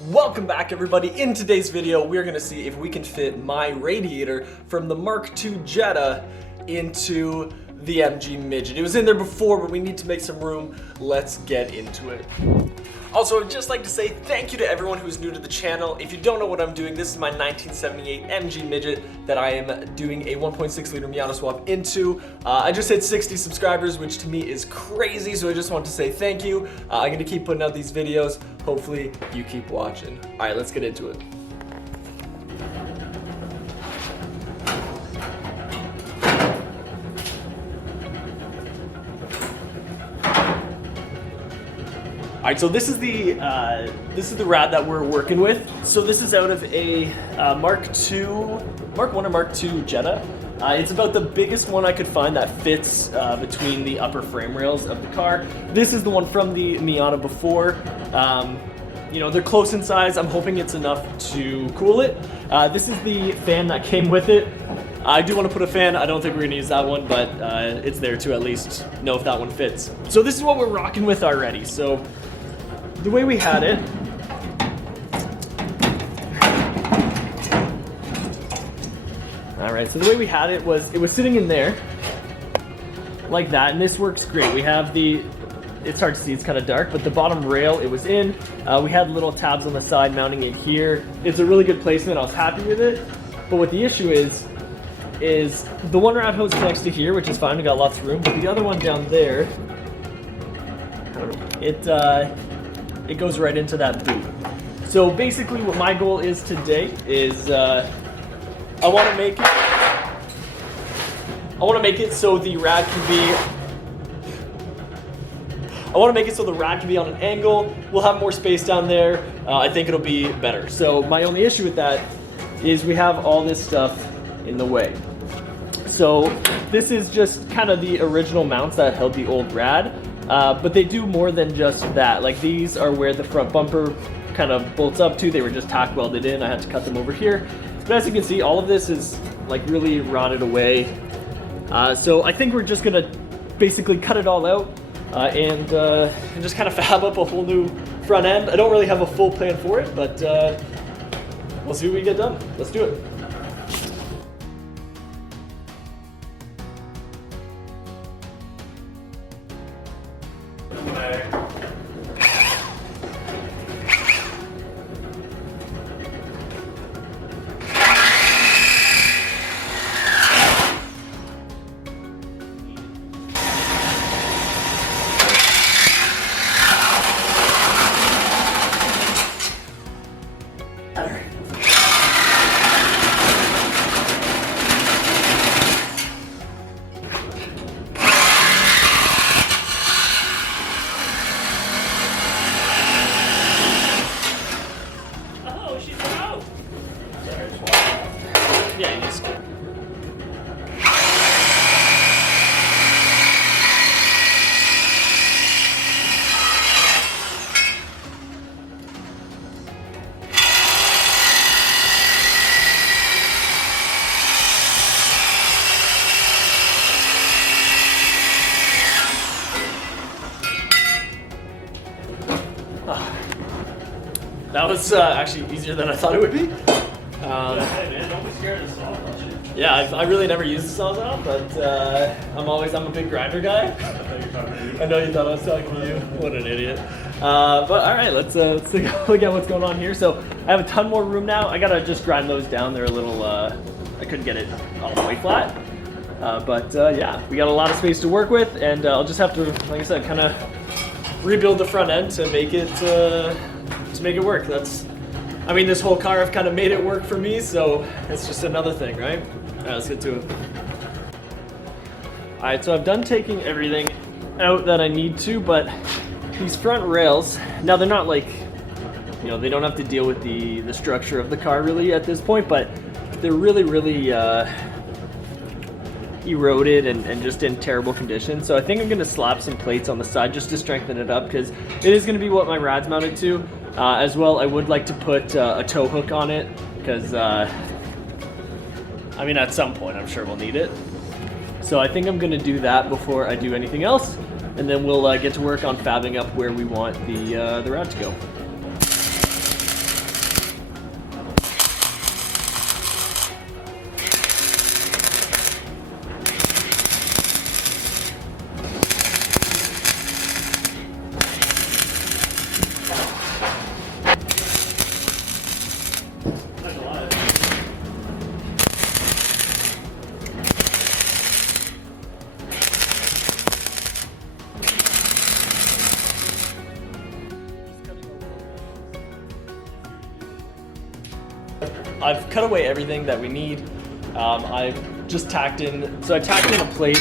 Welcome back everybody. In today's video we're going to see if we can fit my Radiator from the Mark II Jetta into the MG Midget. It was in there before, but we need to make some room. Let's get into it. Also, I'd just like to say thank you to everyone who's new to the channel. If you don't know what I'm doing, this is my 1978 MG Midget that I am doing a 1.6 liter Miata swap into. I just hit 60 subscribers, which to me is crazy, so I just want to say thank you. I'm going to keep putting out these videos. Hopefully you keep watching. Alright, let's get into it. Alright, so this is the rad that we're working with. So this is out of a Mark I or Mark II Jetta. It's about the biggest one I could find that fits between the upper frame rails of the car. This is the one from the Miata before. You know, they're close in size. I'm hoping it's enough to cool it. This is the fan that came with it. I do want to put a fan. I don't think we're gonna use that one, but it's there to at least know if that one fits. So this is what we're rocking with already. So the way we had it, all right, so the way we had it was sitting in there like that, and this works great. We have it's hard to see, it's kind of dark, but the bottom rail, it was in. We had little tabs on the side mounting it here. It's a really good placement. I was happy with it. But what the issue is the one rad hose connects to here, which is fine, we got lots of room, but the other one down there, it goes right into that boot. So basically what my goal is today is I want to make it so the rad can be on an angle. We'll have more space down there. I think it'll be better. So my only issue with that is we have all this stuff in the way. So this is just kind of the original mounts that held the old rad. But they do more than just that. Like these are where the front bumper kind of bolts up to. They were just tack welded in. I had to cut them over here. But as you can see, all of this is like really rotted away. So I think we're just gonna basically cut it all out and just kind of fab up a whole new front end. I don't really have a full plan for it, but we'll see what we get done. Let's do it. Yeah, you just... That was actually easier than I thought it would be. Hey man, don't be scared of sawzall. Yeah, I really never used the sawzall, but I'm a big grinder guy. I know you thought I was talking to you. What an idiot. But all right, let's take a look at what's going on here. So I have a ton more room now. I gotta just grind those down. They're a little, I couldn't get it all the way flat. Yeah, we got a lot of space to work with, and I'll just have to, like I said, kind of rebuild the front end to make it work. I mean, this whole car, I've kind of made it work for me, so it's just another thing, right? All right, let's get to it. All right, so I've done taking everything out that I need to, but these front rails, now they're not like, you know, they don't have to deal with the structure of the car really at this point, but they're really, really eroded and just in terrible condition. So I think I'm gonna slap some plates on the side just to strengthen it up, because it is gonna be what my rad's mounted to. As well, I would like to put a tow hook on it, because I mean, at some point I'm sure we'll need it. So I think I'm gonna do that before I do anything else, and then we'll get to work on fabbing up where we want the rad to go. I've cut away everything that we need. I've just tacked in, so I tacked in a plate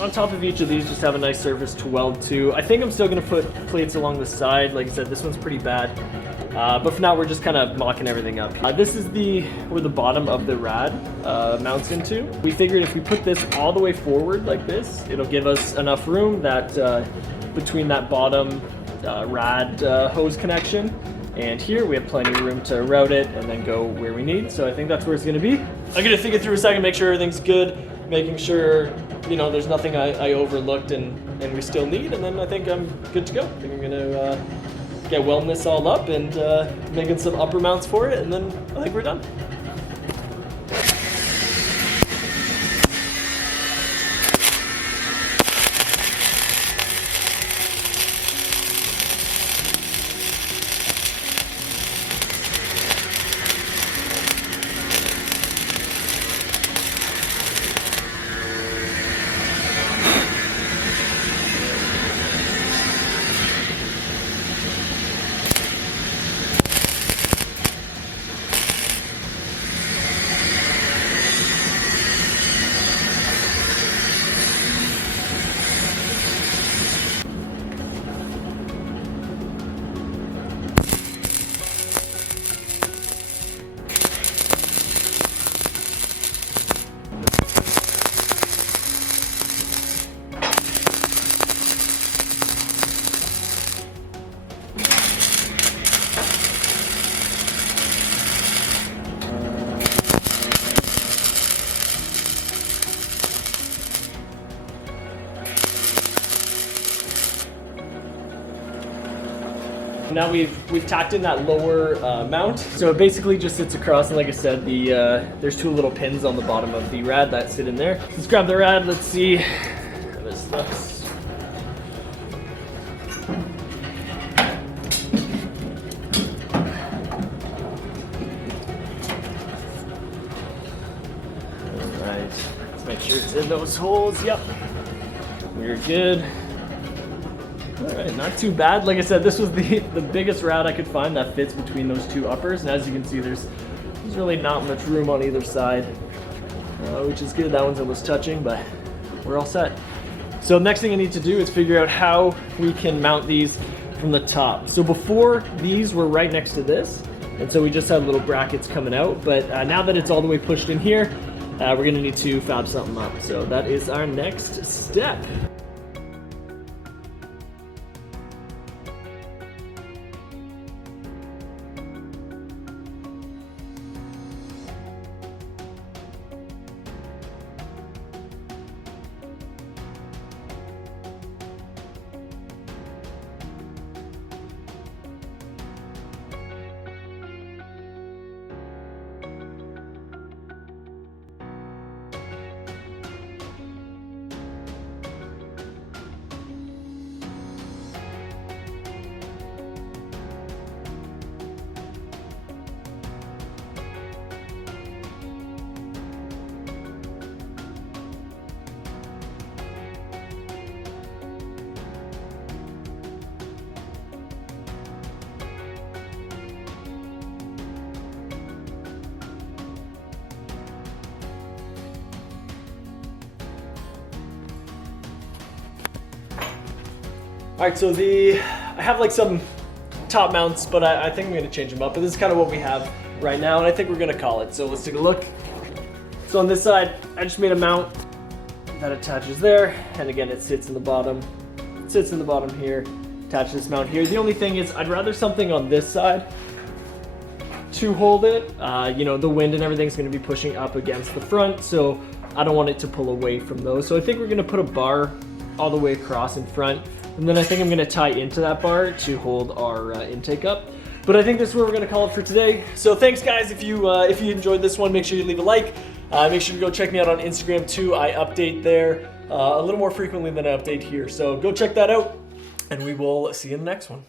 on top of each of these, just have a nice surface to weld to. I think I'm still gonna put plates along the side. Like I said, this one's pretty bad. But for now, we're just kind of mocking everything up. This is where the bottom of the rad mounts into. We figured if we put this all the way forward like this, it'll give us enough room that between that bottom rad hose connection and here, we have plenty of room to route it and then go where we need. So I think that's where it's gonna be. I'm gonna think it through a second, make sure everything's good, making sure, you know, there's nothing I overlooked and we still need, and then I think I'm good to go. I think I'm gonna get welding this all up and making some upper mounts for it, and then I think we're done. Now we've tacked in that lower mount, so it basically just sits across, and like I said, there's two little pins on the bottom of the rad that sit in there. Let's grab the rad, let's see how this looks. Alright, let's make sure it's in those holes. Yep, we're good. Alright, not too bad. Like I said, this was the biggest rad I could find that fits between those two uppers, and as you can see, there's really not much room on either side, which is good. That one's almost touching, but we're all set. So next thing I need to do is figure out how we can mount these from the top. So before, these were right next to this, and so we just had little brackets coming out, but now that it's all the way pushed in here, we're gonna need to fab something up. So that is our next step. All right, so I have like some top mounts, but I think I'm gonna change them up. But this is kind of what we have right now, and I think we're gonna call it. So let's take a look. So on this side, I just made a mount that attaches there, and again, it sits in the bottom. It sits in the bottom here, attach this mount here. The only thing is, I'd rather something on this side to hold it. You know, the wind and everything's gonna be pushing up against the front, so I don't want it to pull away from those. So I think we're gonna put a bar all the way across in front, and then I think I'm gonna tie into that bar to hold our intake up. But I think this is where we're gonna call it for today. So thanks guys, if you enjoyed this one, make sure you leave a like. Make sure to go check me out on Instagram too. I update there a little more frequently than I update here. So go check that out, and we will see you in the next one.